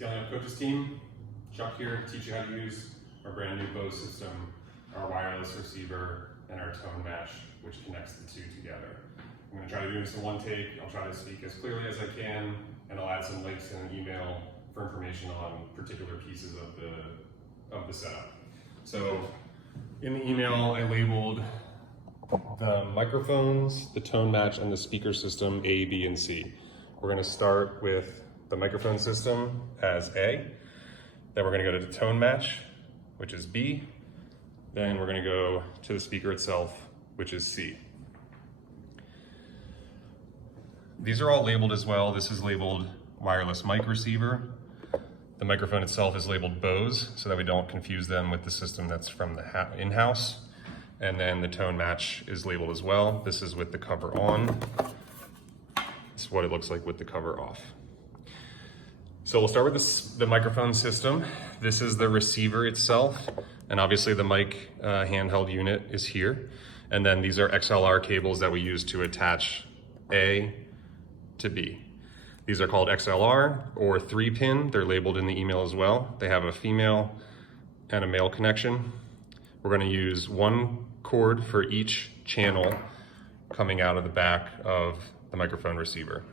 Scaling Up Coaches team, Chuck here to teach you how to use our brand new Bose system, our wireless receiver, and our tone match, which connects the two together. I'm going to try to do this in one take. I'll try to speak as clearly as I can, and I'll add some links in an email for information on particular pieces of the setup. So in the email, I labeled the microphones, the tone match, and the speaker system A, B, and C. We're going to start with the microphone system as A. Then we're going to go to the tone match, which is B. Then we're going to go to the speaker itself, which is C. These are all labeled as well. This is labeled wireless mic receiver. The microphone itself is labeled Bose, so that we don't confuse them with the system that's from the in-house. And then the tone match is labeled as well. This is with the cover on. This is what it looks like with the cover off. So we'll start with the microphone system. This is the receiver itself, and obviously the mic handheld unit is here. And then these are XLR cables that we use to attach A to B. These are called XLR or 3-pin. They're labeled in the email as well. They have a female and a male connection. We're going to use one cord for each channel coming out of the back of the microphone receiver.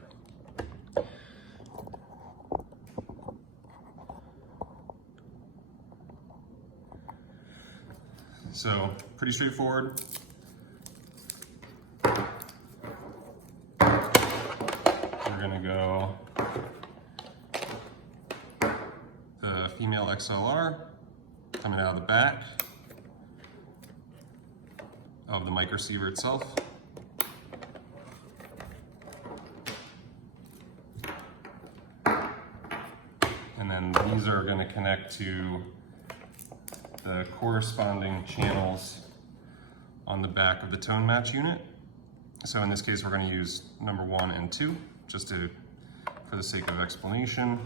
So pretty straightforward. We're gonna go the female XLR coming out of the back of the mic receiver itself. And then these are going to connect to the corresponding channels on the back of the tone match unit. So in this case, we're going to use number 1 and 2, just for the sake of explanation.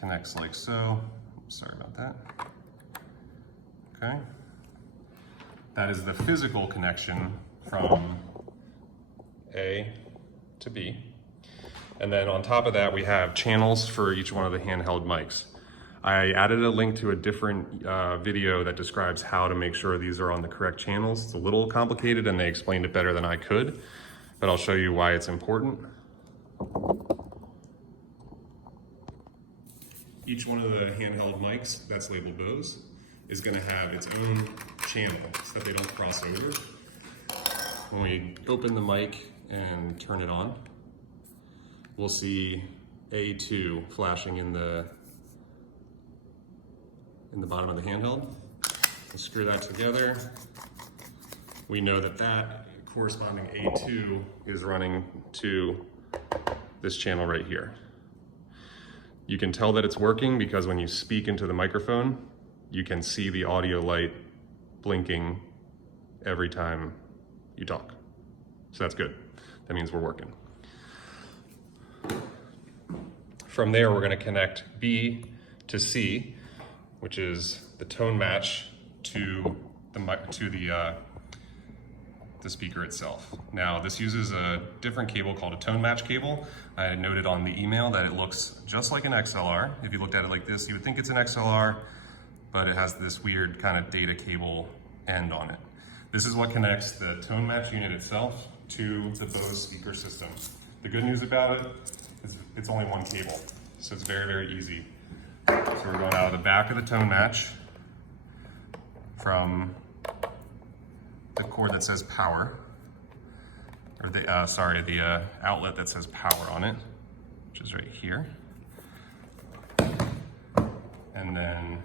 Connects like so. Sorry about that. Okay. That is the physical connection from A to B. And then on top of that, we have channels for each one of the handheld mics. I added a link to a different video that describes how to make sure these are on the correct channels. It's a little complicated and they explained it better than I could, but I'll show you why it's important. Each one of the handheld mics that's labeled Bose is going to have its own channel so that they don't cross over. When we open the mic and turn it on, we'll see A2 flashing in the bottom of the handheld. We'll screw that together. We know that that corresponding A2 is running to this channel right here. You can tell that it's working because when you speak into the microphone, you can see the audio light blinking every time you talk. So that's good. That means we're working. From there, we're going to connect B to C, which is the tone match to the speaker itself. Now, this uses a different cable called a tone match cable. I noted on the email that it looks just like an XLR. If you looked at it like this, you would think it's an XLR, but it has this weird kind of data cable end on it. This is what connects the tone match unit itself to the Bose speaker system. The good news about it is it's only one cable, so it's very, very easy. So we're going out of the back of the tone match from the cord that says power, or the outlet that says power on it, which is right here. And then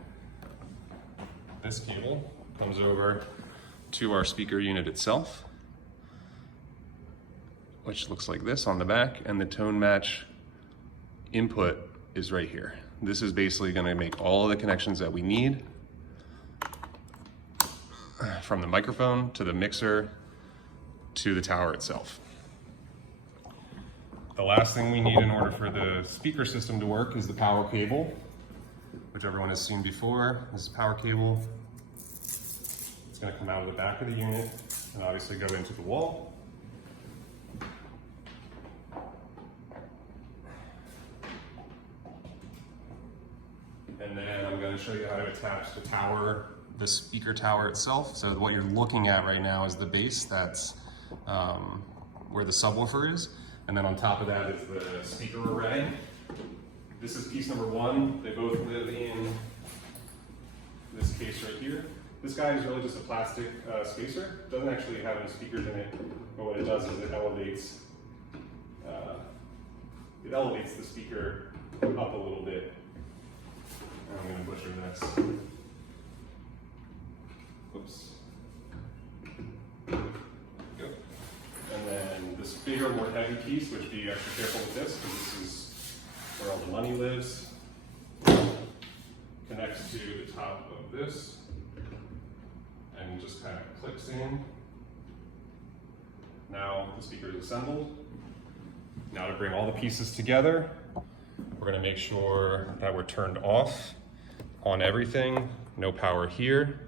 this cable comes over to our speaker unit itself, which looks like this on the back, and the tone match input is right here. This is basically going to make all of the connections that we need from the microphone to the mixer to the tower itself. The last thing we need in order for the speaker system to work is the power cable, which everyone has seen before. This is power cable. It's going to come out of the back of the unit and obviously go into the wall. And then I'm going to show you how to attach the speaker tower itself. So what you're looking at right now is the base. That's where the subwoofer is. And then on top of that is the speaker array. This is piece number one. They both live in this case right here. This guy is really just a plastic spacer. It doesn't actually have any speakers in it, but what it does is it elevates the speaker up a little bit. I'm going to butcher this. Oops. Go. And then this bigger, more heavy piece, which be extra careful with this, because this is where all the money lives, connects to the top of this, and just kind of clips in. Now the speaker is assembled. Now to bring all the pieces together, we're going to make sure that we're turned off on everything. No power here.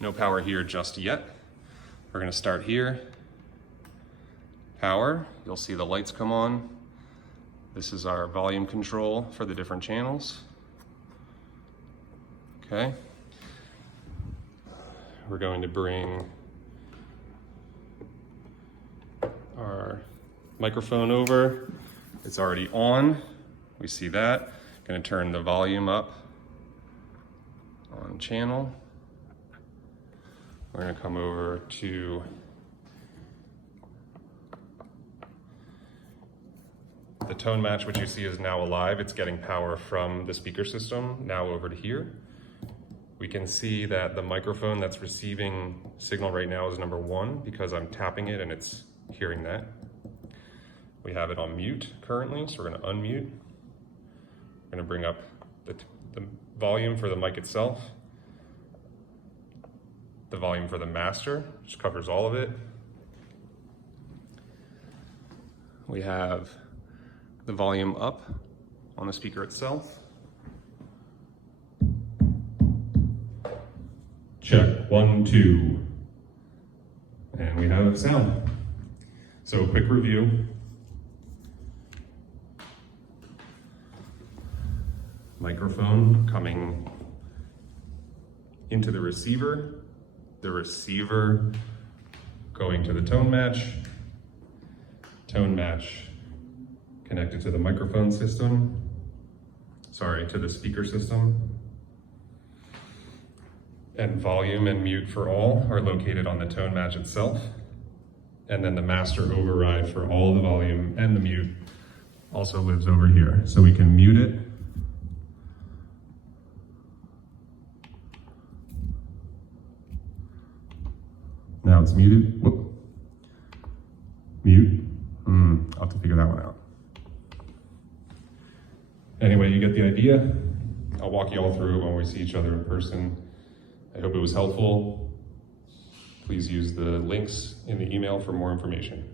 No power here just yet. We're going to start here. Power. You'll see the lights come on. This is our volume control for the different channels. Okay. We're going to bring our microphone over. It's already on. We see that. Going to turn the volume up on channel. We're going to come over to the tone match, which you see is now alive. It's getting power from the speaker system now over to here. We can see that the microphone that's receiving signal right now is number 1 because I'm tapping it and it's hearing that. We have it on mute currently, so we're going to unmute. We're going to bring up the volume for the mic itself, the volume for the master, which covers all of it. We have the volume up on the speaker itself. Check, 1, 2. And we have sound. So quick review. Microphone coming into the receiver going to the tone match connected to the microphone system, to the speaker system. And volume and mute for all are located on the tone match itself. And then the master override for all the volume and the mute also lives over here. So we can mute it. Now it's muted. Whoop. Mute. I'll have to figure that one out. Anyway, you get the idea. I'll walk you all through it when we see each other in person. I hope it was helpful. Please use the links in the email for more information.